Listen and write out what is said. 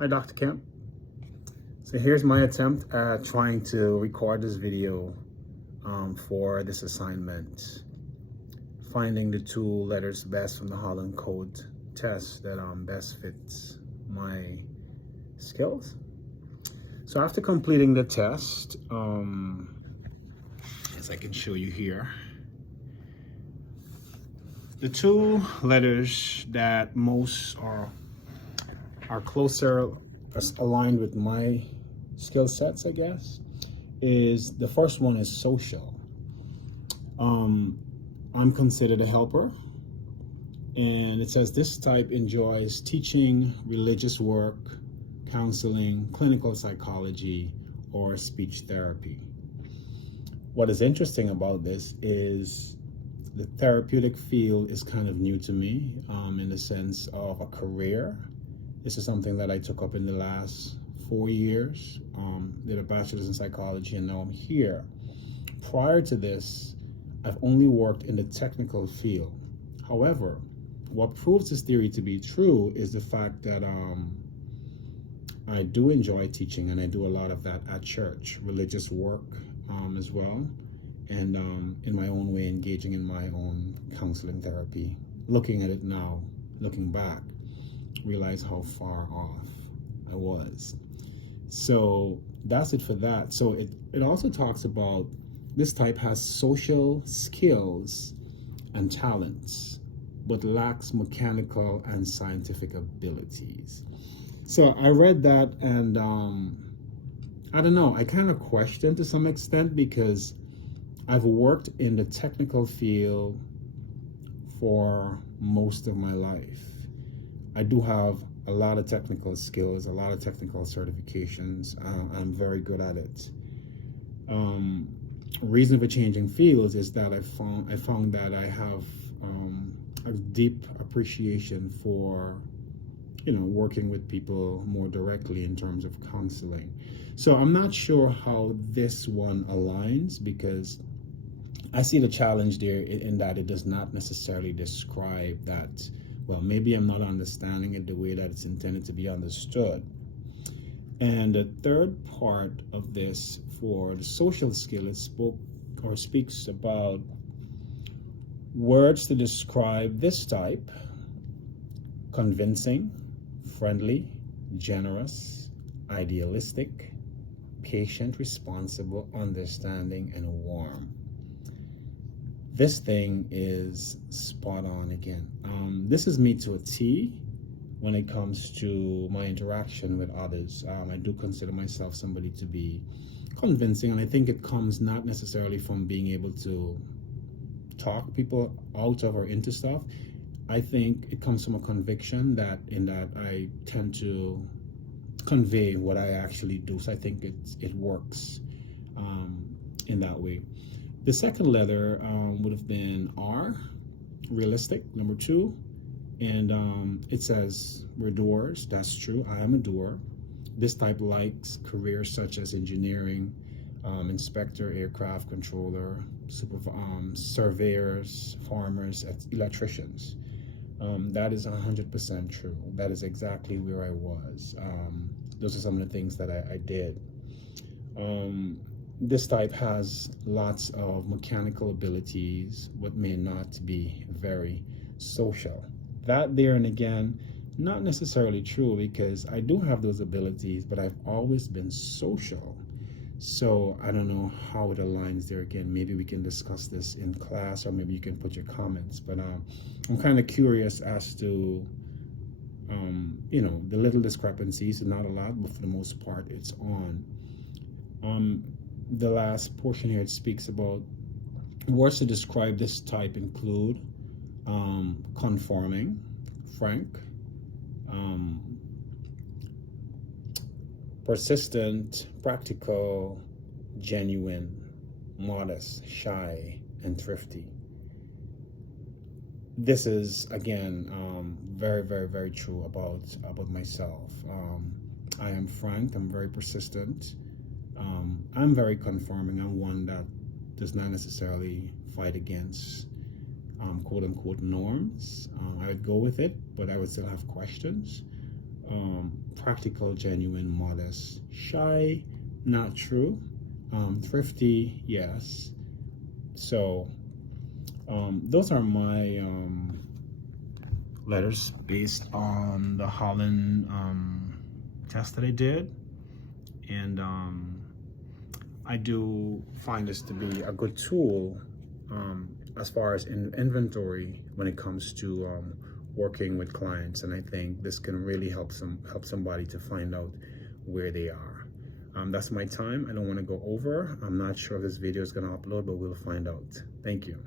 Hi, Dr. Kemp. So here's my attempt at trying to record this video for this assignment. Finding the two letters best from the Holland Code test that best fits my skills. So after completing the test, as I can show you here, the two letters that most are closer aligned with my skill sets, I guess, is the first one is social. I'm considered a helper, and it says this type enjoys teaching, religious work, counseling, clinical psychology, or speech therapy. What is interesting about this is the therapeutic field is kind of new to me in the sense of a career. This is something that I took up in the last 4 years, did a bachelor's in psychology, and now I'm here. Prior to this, I've only worked in the technical field. However, what proves this theory to be true is the fact that I do enjoy teaching, and I do a lot of that at church, religious work as well, and in my own way, engaging in my own counseling therapy. Looking at it now, looking back, realize how far off I was. So that's it for that. So it also talks about this type has social skills and talents, but lacks mechanical and scientific abilities. So I read that, and I don't know, I kind of questioned to some extent, because I've worked in the technical field for most of my life. I do have a lot of technical skills, a lot of technical certifications. I'm very good at it. Reason for changing fields is that I found that I have a deep appreciation for, working with people more directly in terms of counseling. So I'm not sure how this one aligns, because I see the challenge there in that it does not necessarily describe that. Well, maybe I'm not understanding it the way that it's intended to be understood. And the third part of this, for the social skill, it speaks about words to describe this type: convincing, friendly, generous, idealistic, patient, responsible, understanding, and warm. This thing is spot on again. This is me to a T when it comes to my interaction with others. I do consider myself somebody to be convincing, and I think it comes not necessarily from being able to talk people out of or into stuff. I think it comes from a conviction that I tend to convey what I actually do. So I think it works in that way. The second letter would have been R, realistic, number 2. And it says we're doers. That's true. I am a doer. This type likes careers such as engineering, inspector, aircraft controller, surveyors, farmers, electricians. That is 100% true. That is exactly where I was. Those are some of the things that I did. This type has lots of mechanical abilities, but may not be very social. That there and again, not necessarily true, because I do have those abilities, but I've always been social. So I don't know how it aligns there again. Maybe we can discuss this in class, or maybe you can put your comments. But I'm kind of curious as to, the little discrepancies, not a lot, but for the most part, it's on. The last portion here, it speaks about words to describe this type include conforming, frank, persistent, practical, genuine, modest, shy, and thrifty. This is, again, very, very, very true about myself. I am frank. I'm very persistent. I'm very conforming. I'm one that does not necessarily fight against quote-unquote norms. I would go with it, but I would still have questions. practical, genuine, modest, shy, not true, thrifty, yes. So those are my letters based on the Holland test that I did. And I do find this to be a good tool as far as inventory when it comes to working with clients. And I think this can really help somebody to find out where they are. That's my time. I don't want to go over. I'm not sure if this video is going to upload, but we'll find out. Thank you.